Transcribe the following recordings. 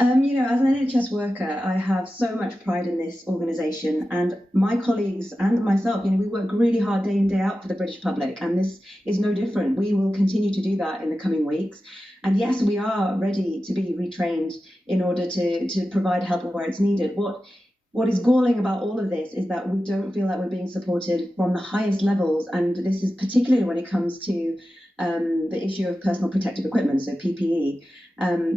As an NHS worker, I have so much pride in this organisation, and my colleagues and myself, we work really hard day in, day out for the British public, and this is no different. We will continue to do that in the coming weeks. And yes, we are ready to be retrained in order to provide help where it's needed. What is galling about all of this is that we don't feel like we're being supported from the highest levels, and this is particularly when it comes to the issue of personal protective equipment, so PPE.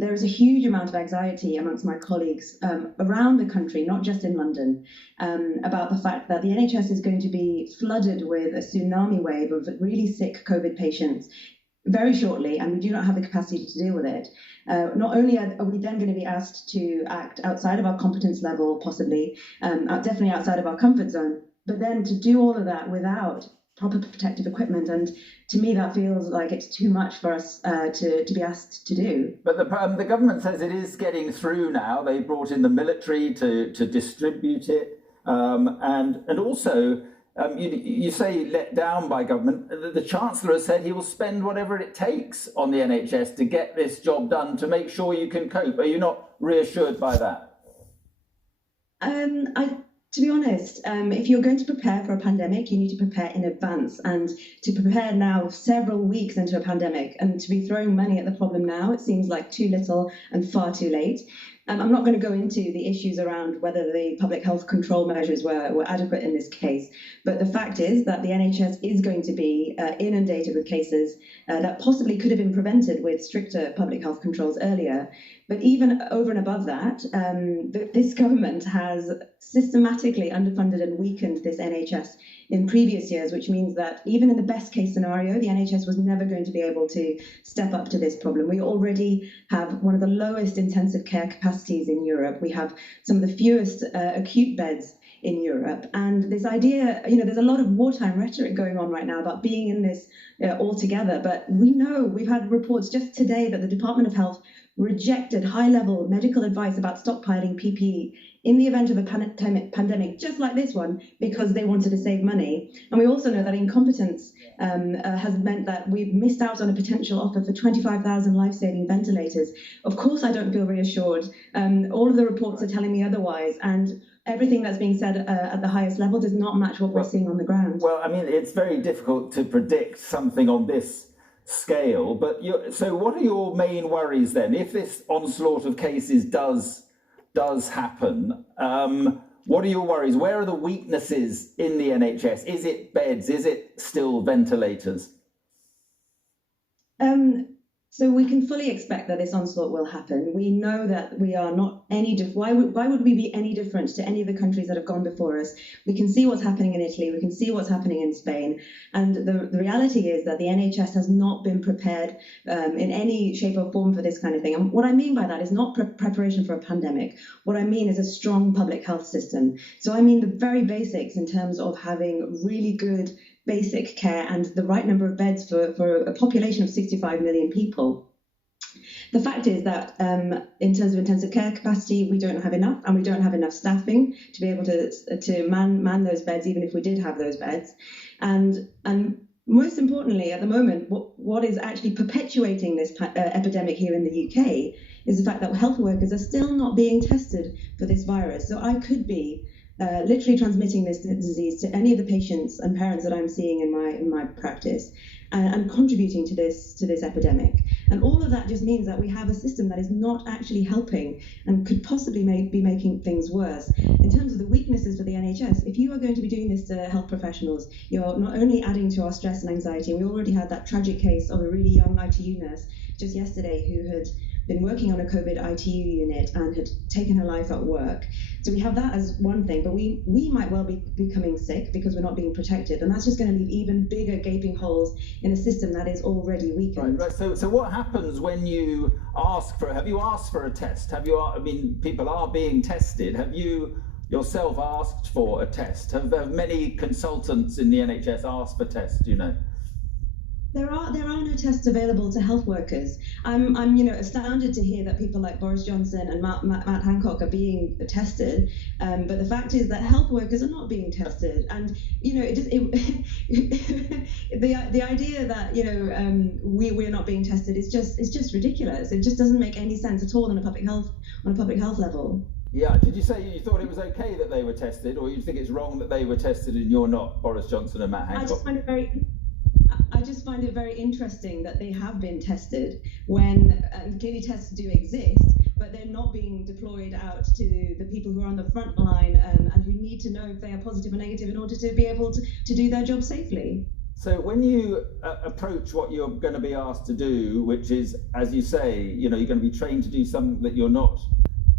There is a huge amount of anxiety amongst my colleagues around the country, not just in London, about the fact that the NHS is going to be flooded with a tsunami wave of really sick COVID patients very shortly, and we do not have the capacity to deal with it. Not only are we then going to be asked to act outside of our competence level, possibly, definitely outside of our comfort zone, but then to do all of that without proper protective equipment, and to me that feels like it's too much for us to be asked to do. But the government says it is getting through now. They brought in the military to distribute it, and also you say let down by government. The Chancellor has said he will spend whatever it takes on the NHS to get this job done, to make sure you can cope. Are you not reassured by that? To be honest, if you're going to prepare for a pandemic, you need to prepare in advance. And to prepare now several weeks into a pandemic and to be throwing money at the problem now, it seems like too little and far too late. I'm not going to go into the issues around whether the public health control measures were adequate in this case, but the fact is that the NHS is going to be inundated with cases that possibly could have been prevented with stricter public health controls earlier. But even over and above that, this government has systematically underfunded and weakened this NHS in previous years, which means that even in the best case scenario, the NHS was never going to be able to step up to this problem. We already have one of the lowest intensive care capacities in Europe. We have some of the fewest acute beds in Europe. And this idea, there's a lot of wartime rhetoric going on right now about being in this all together. But we know, we've had reports just today that the Department of Health rejected high-level medical advice about stockpiling PPE in the event of a pandemic just like this one, because they wanted to save money. And we also know that incompetence has meant that we've missed out on a potential offer for 25,000 life-saving ventilators. Of course, I don't feel reassured. All of the reports are telling me otherwise, and everything that's being said at the highest level does not match what we're seeing on the ground. Well, I mean, it's very difficult to predict something on this scale, but so what are your main worries then? If this onslaught of cases does happen, what are your worries? Where are the weaknesses in the NHS? Is it beds? Is it still ventilators? So we can fully expect that this onslaught will happen. We know that we are not any different. Why would we be any different to any of the countries that have gone before us? We can see what's happening in Italy. We can see what's happening in Spain. And the reality is that the NHS has not been prepared in any shape or form for this kind of thing. And what I mean by that is not preparation for a pandemic. What I mean is a strong public health system. So I mean the very basics in terms of having really good basic care and the right number of beds for a population of 65 million people. The fact is that in terms of intensive care capacity, we don't have enough, and we don't have enough staffing to be able to man those beds, even if we did have those beds. And most importantly, at the moment, what is actually perpetuating this epidemic here in the UK is the fact that health workers are still not being tested for this virus. So I could be literally transmitting this disease to any of the patients and parents that I'm seeing in my practice, and contributing to this epidemic. And all of that just means that we have a system that is not actually helping and could possibly be making things worse. In terms of the weaknesses for the NHS, if you are going to be doing this to health professionals, you're not only adding to our stress and anxiety. We already had that tragic case of a really young ITU nurse just yesterday who had been working on a COVID ITU unit and had taken her life at work. So we have that as one thing, but we might well be becoming sick because we're not being protected, and that's just going to leave even bigger gaping holes in a system that is already weakened. Right. So what happens when you have you asked for a test? People are being tested. Have you yourself asked for a test? Have many consultants in the NHS asked for tests, do you know? There are no tests available to health workers. I'm astounded to hear that people like Boris Johnson and Matt Hancock are being tested, but the fact is that health workers are not being tested. And the idea that we're not being tested is just ridiculous. It just doesn't make any sense at all on a public health level. Yeah, did you say you thought it was okay that they were tested, or you think it's wrong that they were tested and you're not, Boris Johnson and Matt Hancock? I just find it very interesting that they have been tested when clearly tests do exist, but they're not being deployed out to the people who are on the front line and who need to know if they are positive or negative in order to be able to do their job safely. So when you approach what you're going to be asked to do, which is, as you say, you're going to be trained to do something that you're not,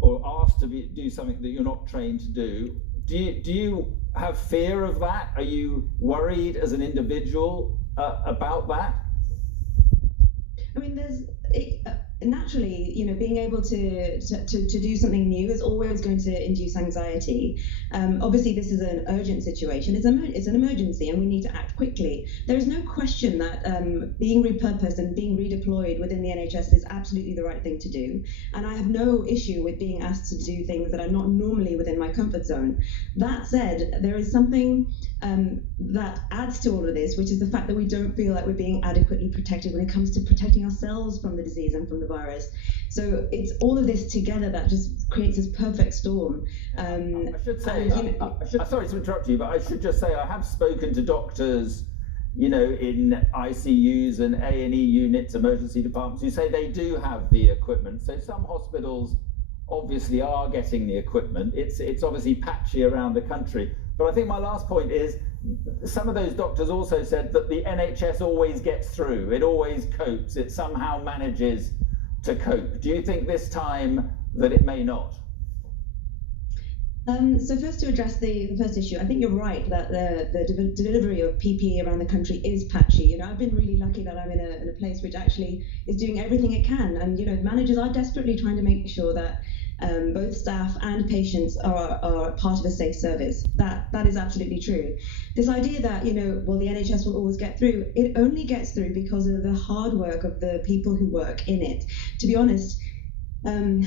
or asked to do something that you're not trained to do, do you have fear of that? Are you worried as an individual about that? I mean, naturally, being able to do something new is always going to induce anxiety. Obviously, this is an urgent situation. It's an emergency, and we need to act quickly. There is no question that being repurposed and being redeployed within the NHS is absolutely the right thing to do. And I have no issue with being asked to do things that are not normally within my comfort zone. That said, there is something that adds to all of this, which is the fact that we don't feel like we're being adequately protected when it comes to protecting ourselves from the disease and from the virus. So it's all of this together that just creates this perfect storm. I should say, sorry to interrupt you, but I should just say I have spoken to doctors, in ICUs and A&E units, emergency departments, who say they do have the equipment. So some hospitals obviously are getting the equipment. It's obviously patchy around the country. But I think my last point is, some of those doctors also said that the NHS always gets through. It always copes. It somehow manages to cope. Do you think this time that it may not? So first, to address the first issue, I think you're right that the delivery of PPE around the country is patchy. I've been really lucky that I'm in a place which actually is doing everything it can, and managers are desperately trying to make sure that both staff and patients are part of a safe service. That is absolutely true. This idea that the NHS will always get through, it only gets through because of the hard work of the people who work in it. To be honest, the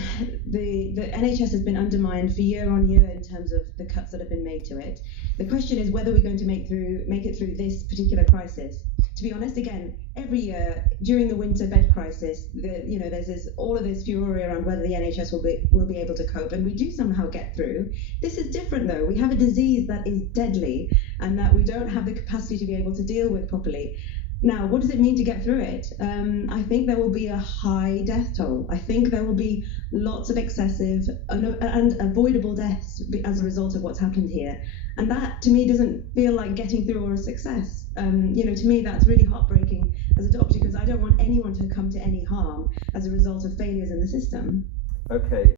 NHS has been undermined for year on year in terms of the cuts that have been made to it. The question is whether we're going to make it through this particular crisis. To be honest, again, every year during the winter bed crisis, there's all of this furore around whether the NHS will be able to cope, and we do somehow get through. This is different though. We have a disease that is deadly and that we don't have the capacity to be able to deal with properly. Now, what does it mean to get through it? I think there will be a high death toll. I think there will be lots of excessive and avoidable deaths as a result of what's happened here. And that, to me, doesn't feel like getting through or a success. To me, that's really heartbreaking as a doctor, because I don't want anyone to come to any harm as a result of failures in the system. Okay.